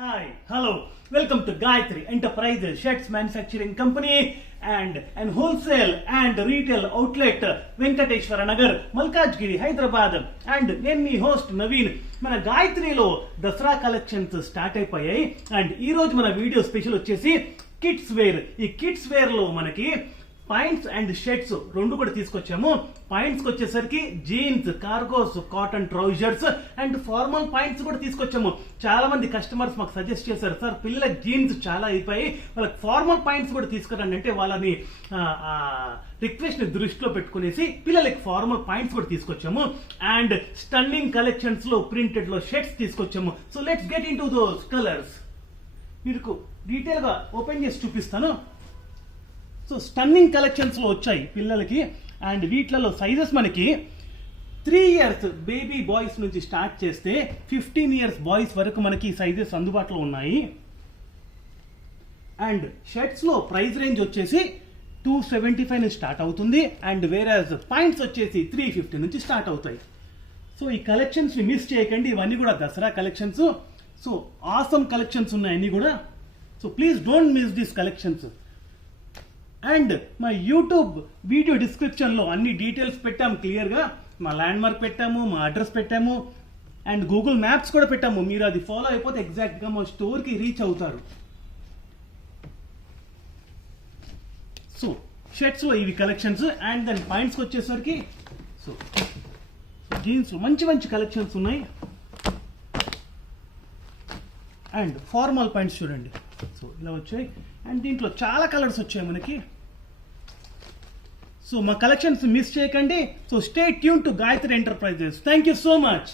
Hi, hello, welcome to Gayatri Enterprises Shirts Manufacturing Company and wholesale and retail outlet Venkateshwara Nagar, Malkajgiri, Hyderabad. And నేను మీ host Naveen. మన గాయత్రిలో Dasara collections start అయిపోయాయి and ఈ రోజు మన video special వచ్చేసి kids wear. ఈ kids wear లో మనకి పాయింట్స్ అండ్ షర్ట్స్ రెండు కూడా తీసుకొచ్చాము. పాయింట్స్ వచ్చేసరికి jeans, cargos, cotton trousers and formal points కూడా తీసుకొచ్చాము. చాలా మంది కస్టమర్స్ మాకు సజెస్ట్ చేశారు, సార్ పిల్లల జీన్స్ చాలా అయిపోయి వాళ్ళకి ఫార్మల్ పాయింట్స్ కూడా తీసుకురండి అంటే వాళ్ళని రిక్వెస్ట్ ని దృష్టిలో పెట్టుకునేసి పిల్లలకి ఫార్మల్ పాయింట్స్ కూడా తీసుకొచ్చాము. అండ్ స్టన్నింగ్ కలెక్షన్స్ లో ప్రింటెడ్ లో షర్ట్స్ తీసుకొచ్చాము. So let's get in to those colours. మీకు డీటెయిల్ గా ఓపెన్ చేసి చూపిస్తాను. సో స్టన్నింగ్ కలెక్షన్స్ లో వచ్చాయి పిల్లలకి అండ్ వీటిలలో సైజెస్ మనకి 3 years బేబీ బాయ్స్ నుంచి స్టార్ట్ చేస్తే 15 years బాయ్స్ వరకు మనకి సైజెస్ అందుబాటులో ఉన్నాయి. అండ్ షర్ట్స్ లో ప్రైస్ రేంజ్ వచ్చేసి 275 నుంచి స్టార్ట్ అవుతుంది అండ్ వేరేస్ పాయింట్స్ వచ్చేసి 350 నుంచి స్టార్ట్ అవుతాయి. సో ఈ కలెక్షన్స్ ని మిస్ చేయకండి, ఇవన్నీ కూడా Dasara collections. So awesome collections ఉన్నాయి అన్ని కూడా. So please don't miss these collections. And మా యూట్యూబ్ వీడియో డిస్క్రిప్షన్లో అన్ని డీటెయిల్స్ పెట్టాము క్లియర్గా. మా ల్యాండ్ మార్క్ పెట్టాము, మా అడ్రస్ పెట్టాము అండ్ గూగుల్ మ్యాప్స్ కూడా పెట్టాము. మీరు అది ఫాలో అయిపోతే ఎగ్జాక్ట్గా మా స్టోర్కి రీచ్ అవుతారు. సో షర్ట్స్లో ఇవి కలెక్షన్స్ అండ్ దాని పాయింట్స్కి వచ్చేసరికి సో జీన్స్ మంచి మంచి కలెక్షన్స్ ఉన్నాయి. అండ్ ఫార్మల్ పాయింట్స్ చూడండి, సో ఇలా వచ్చాయి అండ్ దీంట్లో చాలా కలర్స్ వచ్చాయి మనకి. సో మా కలెక్షన్స్ మిస్ చేయకండి. So stay tune to Gayatri enterprises. Thank you so much.